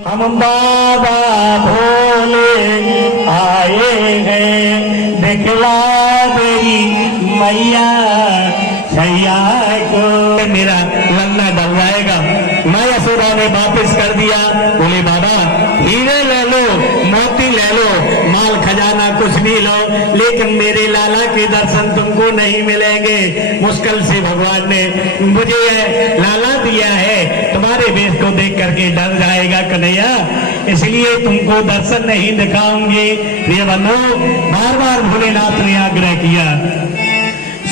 हम बाबा भोले आए हैं, दिखला तेरी मैया छैया को। मेरा लल्ला डलवाएगा। माँ यशोदा ने वापस कर दिया। बोले बाबा हीरे ले लो, मोती ले लो, माल खजाना कुछ भी लो, लेकिन मेरे लाला के दर्शन तुमको नहीं मिलेंगे। मुश्किल से भगवान ने मुझे लाला दिया है, तुम्हारे वेश को देख करके डर जाएगा कन्हैया, इसलिए तुमको दर्शन नहीं दिखाऊंगी। प्रिय बंधु, बार बार भोलेनाथ ने आग्रह किया।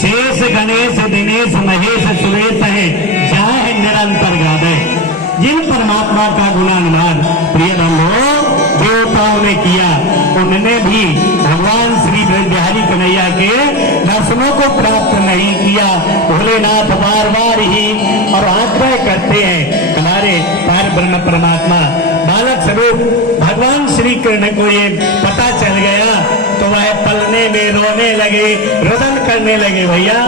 शेष गणेश दिनेश महेश सुरेश है, जाहे निरंतर गावे। जिन परमात्मा का गुणानुमान प्रिय बंधु देवताओं ने किया, उन्होंने भी भगवान श्री बिहारी कन्हैया के दर्शनों को प्राप्त नहीं किया। भोलेनाथ बार बार ही और आग्रह करते हैं, हमारे पार ब्रह्म परमात्मा बालक स्वरूप भगवान श्री कृष्ण को ये पता चल गया तो वह पलने में रोने लगे, रुदन करने लगे। भैया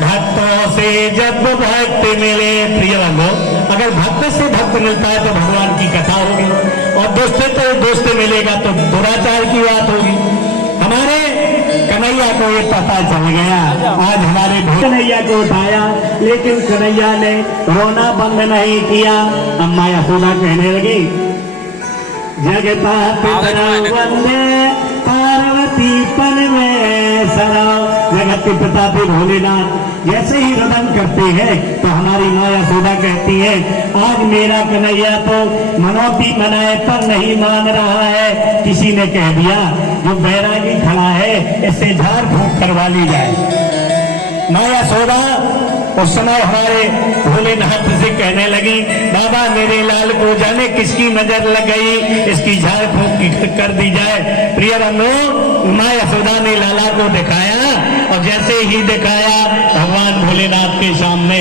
भक्तों से जब भक्त मिले, प्रिय बंधु अगर भक्त से भक्त मिलता है तो भगवान की कथा होगी, और दोस्त तो दोस्त मिलेगा तो दुराचार की बात होगी। हमारे कन्हैया को ये पता चल गया। आज हमारे कन्हैया को उठाया, लेकिन कन्हैया ने रोना बंद नहीं किया। अम्मा यशोदा कहने लगी, जगता पिता वंदे पार्वती परमेश्वरा। जगत के पिता पे भोलेनाथ जैसे ही रुदन करते हैं तो हमारी माँ यशोदा कहती है, आज मेरा कन्हैया तो मनौती मनाए पर नहीं मान रहा है। किसी ने कह दिया जो बैरागी खड़ा है इससे झाड़ फूंक करवा ली जाए। माँ यशोदा उस समय हमारे भोलेनाथ से कहने लगी, बाबा मेरे लाल को जाने किसकी नजर लग गई, इसकी झाड़ फूंक कर दी जाए। प्रिय बंधु, माँ यशोदा ने लाला को दिखाया, और जैसे ही दिखाया भगवान भोलेनाथ के सामने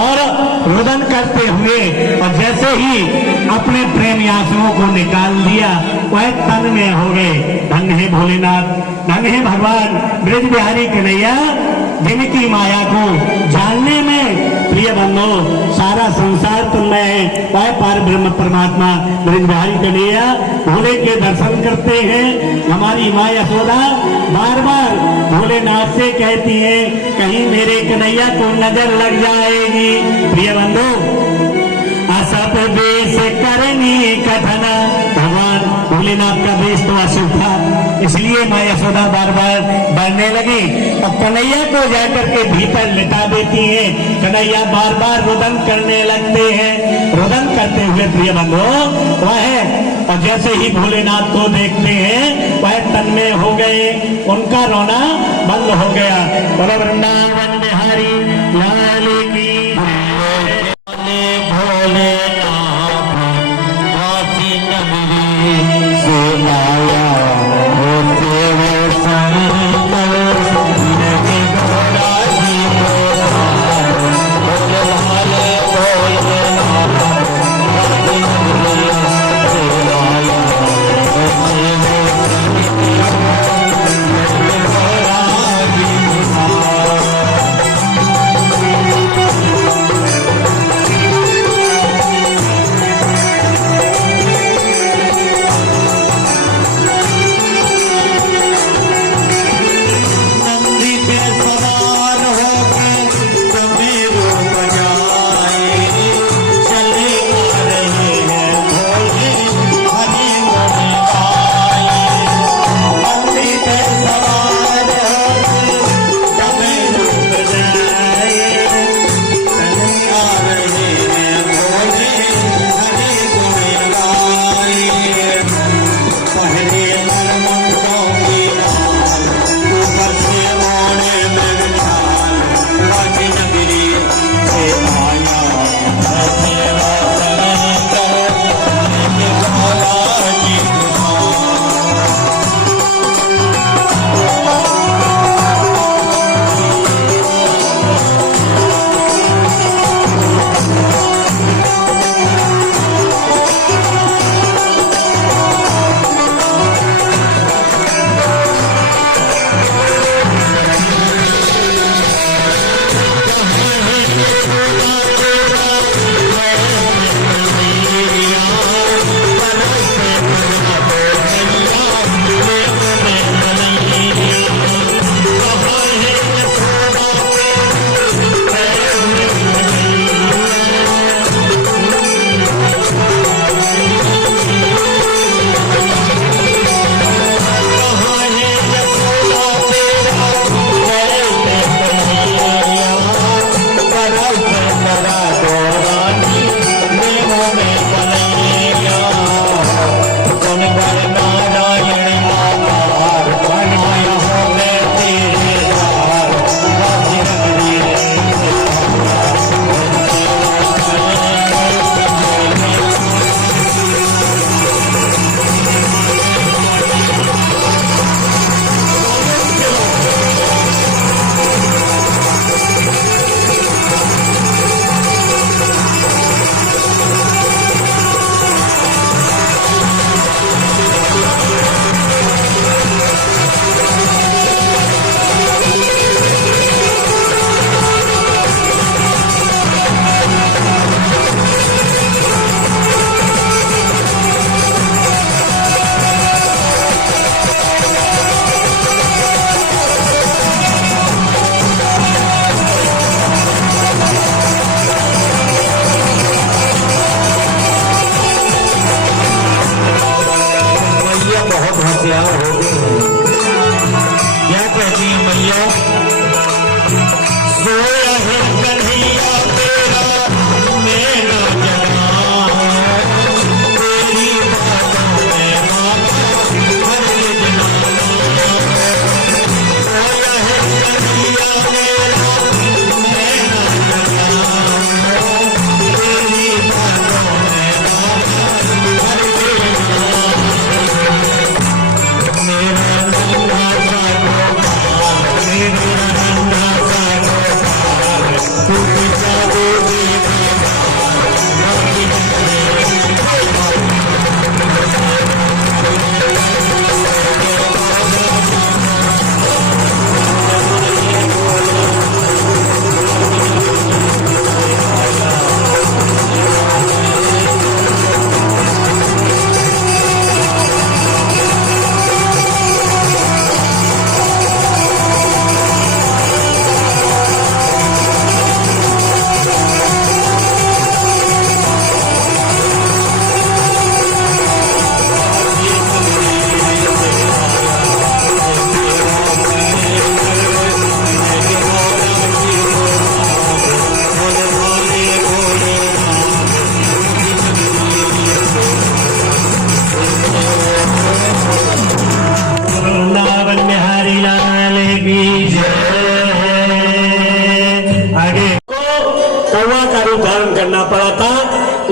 और रुदन करते हुए, और जैसे ही अपने प्रेम आंसुओं को निकाल दिया, वह तन में हो गए। धन्य है भोलेनाथ, धन्य है भगवान ब्रज बिहारी कन्हैया, जिनकी माया को जानने में प्रिय बंधु सारा संसार तुमने है। वह पार ब्रह्म परमात्मा ब्रज बिहारी कन्हैया भोले के दर्शन करते हैं। हमारी माँ यशोदा बार बार भोलेनाथ से कहती है, कहीं मेरे कन्हैया को नजर लग जाएगी। प्रिय बंधु असत वेश करनी कथना, भगवान भोलेनाथ का वेश तो अशुभ था, इसलिए माँ यशोदा बार बार बढ़ने लगी और कन्हैया को जाकर के भीतर लिटा देती है। कन्हैया बार बार रुदन करने लगते हैं। रुदन करते हुए प्रिय बंधु वह, और जैसे ही भोलेनाथ को देखते हैं वह तन में हो गए, उनका रोना बंद हो गया। बोलो वृंदावन बिहारी लाल की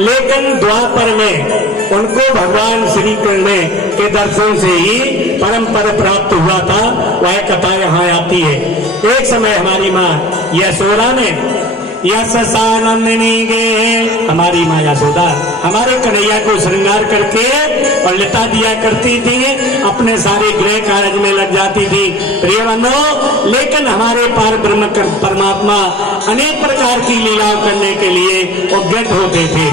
लेकिन द्वापर में उनको भगवान श्री कृष्ण के दर्शन से ही परम पद प्राप्त हुआ था। वह कथा यहाँ आती है। एक समय हमारी माँ यशोदा ने यशसानंदिनी गे, हमारी माँ यशोदा हमारे कन्हैया को श्रृंगार करके और लिटा दिया करती थी, अपने सारे गृह कार्य में लग जाती थी। प्रिय बंधो, लेकिन हमारे पार ब्रह्म परमात्मा अनेक प्रकार की लीलाओं करने के लिए उद्यत होते थे।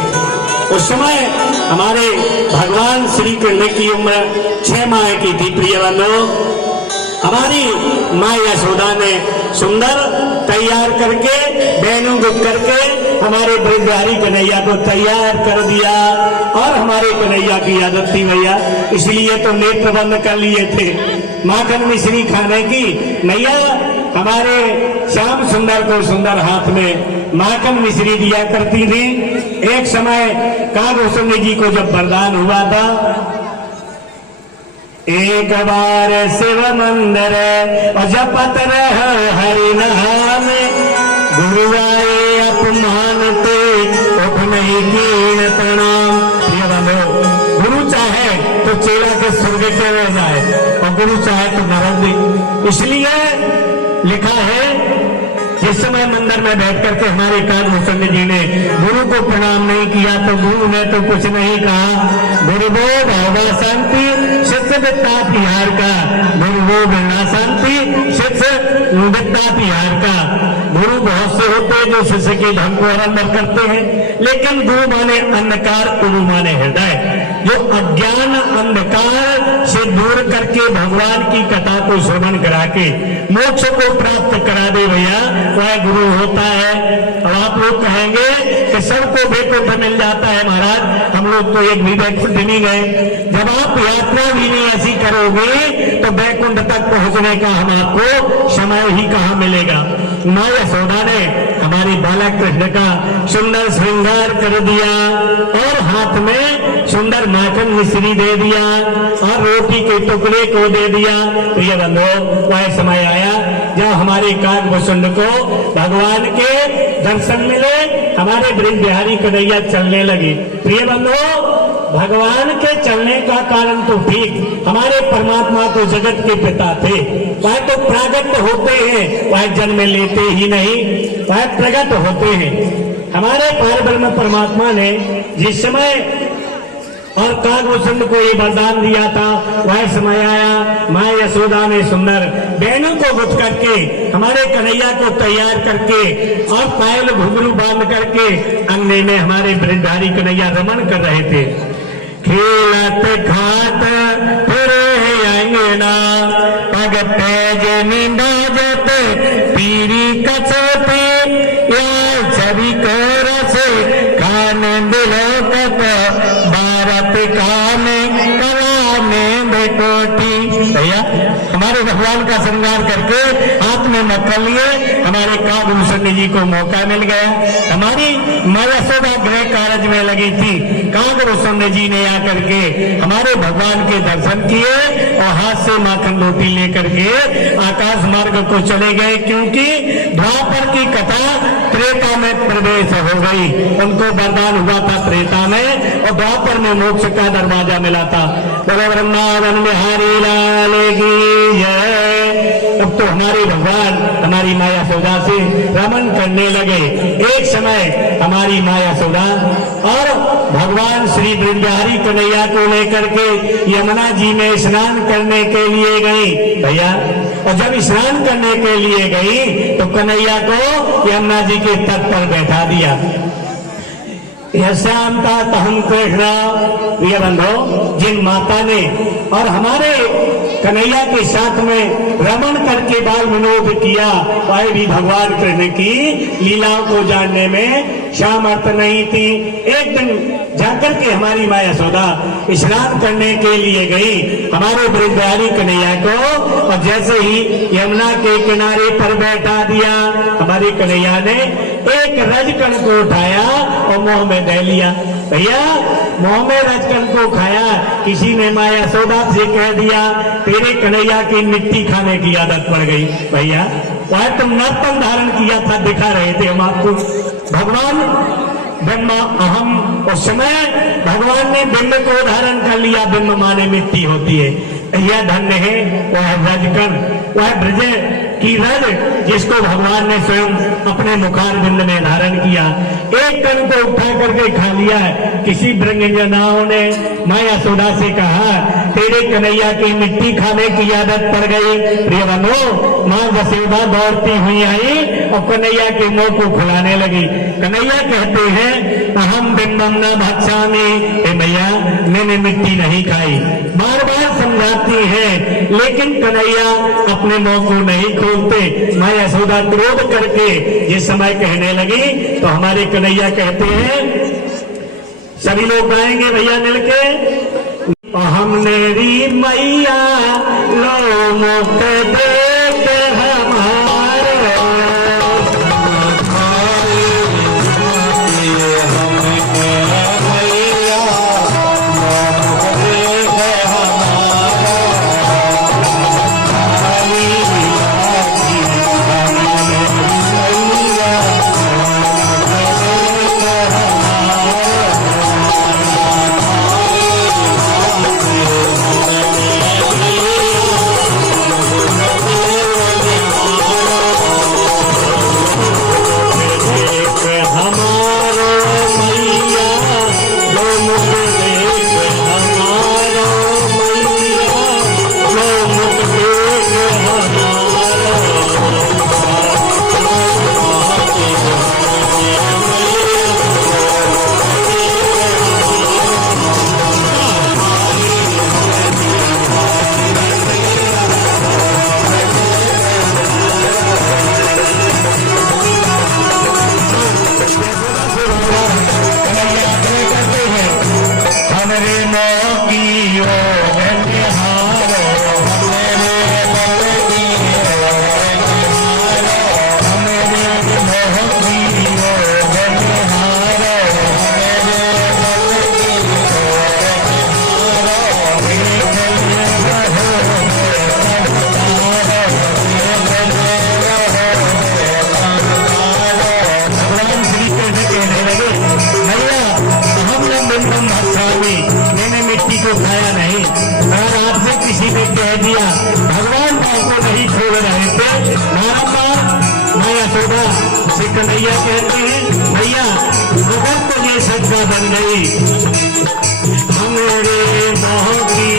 उस समय हमारे भगवान श्री कृष्ण की उम्र 6 माह की थी। प्रिय बंधो, हमारी माँ यशोदा ने सुंदर तैयार करके बैनू गुट करके हमारे ब्रजबिहारी कन्हैया को तैयार कर दिया। और हमारे कन्हैया की आदत थी भैया, इसलिए तो नेत्र बंद कर लिए थे माखन मिश्री खाने की। नैया हमारे श्याम सुंदर को सुंदर हाथ में माखन मिश्री दिया करती थी। एक समय कागभूषण जी को जब वरदान हुआ था, एक बार शिव मंदिर और जपत रह हरि नाम, गुरु आए अपमान ते उठ नहीं कीन प्रणाम। प्रिय बंधो, गुरु चाहे तो चेला के स्वर्ग के में जाए और गुरु चाहे तो नरक दे। इसलिए लिखा है, जिस समय मंदिर में बैठ करके हमारे कागभूषण जी ने गुरु को प्रणाम नहीं किया तो गुरु ने तो कुछ नहीं कहा। गुरु वो भावा शांति शिष्य विद्या तिहार का, गुरु वो बिना शांति शिष्य विद्या तिहार का। गुरु बहुत से होते हैं जो शिष्य के धन को आरंभ करते हैं, लेकिन गुरु माने अंधकार, गुरु माने हृदय, जो अज्ञान अंधकार से दूर करके भगवान की कथा को श्रवण करा के मोक्ष को प्राप्त करा दे भैया, वह गुरु होता है। अब आप लोग कहेंगे कि सबको वैकुंठ मिल जाता है महाराज, हम लोग तो एक भी वैकुंठ नहीं गए। जब आप यात्रा भी नहीं ऐसी करोगे तो वैकुंठ तक पहुंचने का हम आपको समय ही कहाँ मिलेगा। माँ यशोदा ने हमारे बालक कृष्ण का सुंदर श्रृंगार कर दिया और हाथ में सुंदर माखन मिश्री दे दिया और रोटी के टुकड़े को दे दिया। प्रिय बंधो, वह समय आया जब हमारे कागभूषण को भगवान के दर्शन मिले, हमारे ब्रजबिहारी कन्हैया चलने लगे। प्रिय बंधो, भगवान के चलने का कारण तो ठीक, हमारे परमात्मा तो जगत के पिता थे, वह तो प्रकट होते हैं, वह जन्म लेते ही नहीं, वह प्रकट होते हैं। हमारे परब्रह्म परमात्मा ने जिस समय और कागभूषण को ये वरदान दिया था, वह समय आया माँ यशोदा ने सुंदर बहनों को गुथ करके हमारे कन्हैया को तैयार करके और पायल घुंघरू बांध करके अंगने में हमारे ब्रजबिहारी कन्हैया रमन कर रहे थे। खेलत खात फिरे अंगना, पग तेज निबाजत पीरी कचपी, या छवि को रस खान दिलोकत, भारत काम कला में बेकोटी। भैया हमारे भगवान का श्रृंगार करके हाथ में मक्खन लिए हमारे कागभूषण जी को मौका मिल गया। हमारी माँ यशोदा गृह कार्य में लगी थी, कागभूषण जी ने आकर के हमारे भगवान के दर्शन किए और हाथ से माखन रोटी लेकर के आकाश मार्ग को चले गए, क्योंकि द्वापर की कथा त्रेता में प्रवेश हो गई। उनको वरदान हुआ था त्रेता में और द्वापर में मोक्ष का दरवाजा मिला था। बोलो वृंदावन बिहारी लाल की जय। अब तो हमारे भगवान हमारी माँ यशोदा से रमन करने लगे। एक समय हमारी माँ यशोदा और भगवान श्री ब्रजबिहारी कन्हैया को लेकर के यमुना जी में स्नान करने के लिए गई भैया। और जब स्नान करने के लिए गई तो कन्हैया को यमुना जी के तट पर बैठा दिया। श्यामता तहम कृष्ण। प्रिय बंधो, जिन माता ने और हमारे कन्हैया के साथ में रमन करके बाल विनोद किया, वह भी भगवान कृष्ण की लीलाओं को जानने में सामर्थ नहीं थी। एक दिन जाकर के हमारी माँ यशोदा स्नान करने के लिए गई हमारे ब्रजबिहारी कन्हैया को, और जैसे ही यमुना के किनारे पर बैठा दिया, हमारी कन्हैया ने एक रजकण को उठाया और मुंह में दे लिया। भैया मुंह में रजकण को खाया, किसी ने माँ यशोदा से कह दिया तेरे कन्हैया की मिट्टी खाने की आदत पड़ गई। भैया वह तुम नर्तन धारण किया था, दिखा रहे थे हम आपको। भगवान ब्रह्मा अहम उस समय भगवान ने बिंब को धारण कर लिया, बिंब माने मिट्टी होती है। यह धन्य है वह रजकण, वह ब्रज की रज जिसको भगवान ने स्वयं अपने मुखार बिंद में धारण किया। एक कण को उठा करके खा लिया है। किसी ब्रह्मजनाओं ने मां यशोदा से कहा तेरे कन्हैया की मिट्टी खाने की आदत पड़ गई। प्रियवनो, मां यशोदा दौड़ती हुई आई और कन्हैया के मुंह को खुलाने लगी। कन्हैया कहते हैं अहम बिंबम न भक्षामि, हे मैया मैंने मिट्टी नहीं खाई। बार बार समझाती है लेकिन कन्हैया अपने मुंह को नहीं खोलते। मां यशोदा क्रोध करके जिस समय कहने लगी तो हमारे कन्हैया कहते हैं, सभी लोग गाएंगे भैया मिलके, हमने री मैया लो मुख देख हमारे, मैंने मिट्टी को खाया नहीं। अगर आपसे किसी ने कह दिया भगवान को नहीं छोड़ रहे थे, बारम्बार मां यशोदा से कन्हैया कहते हैं भैया अगर तो ये सज्जा बन गई हमारे मोह की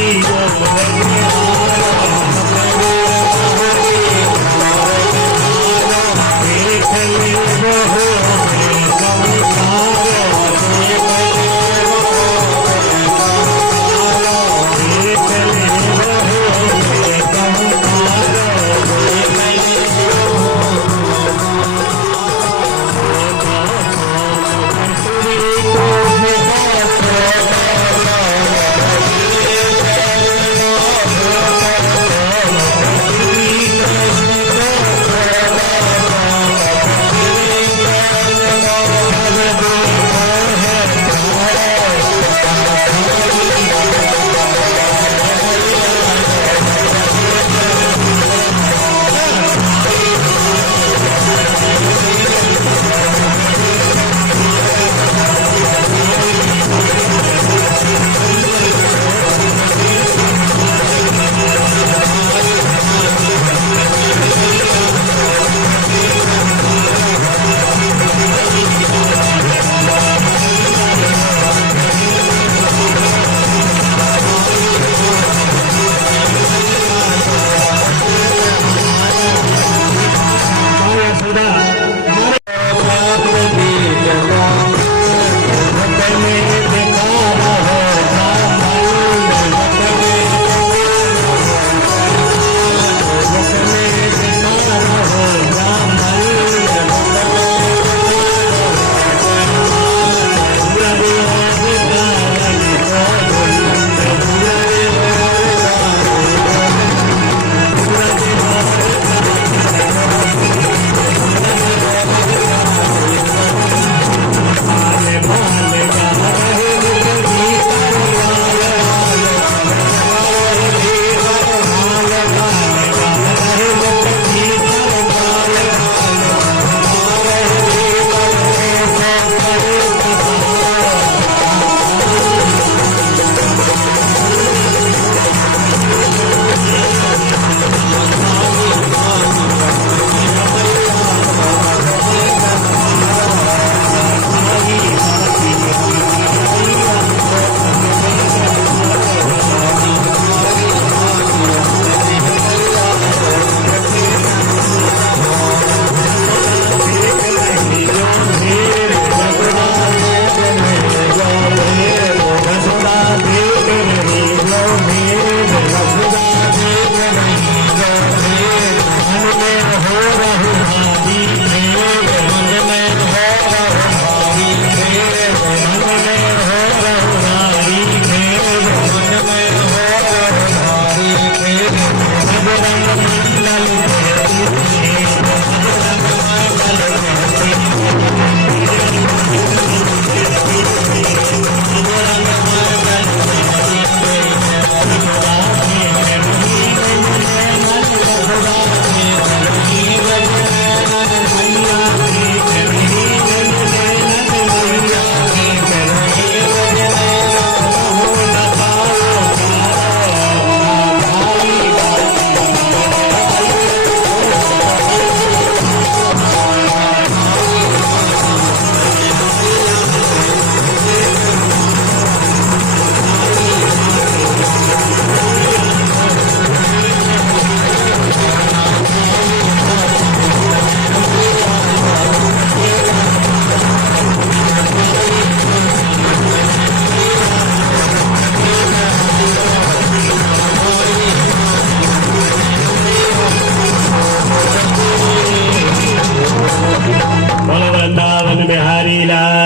लीला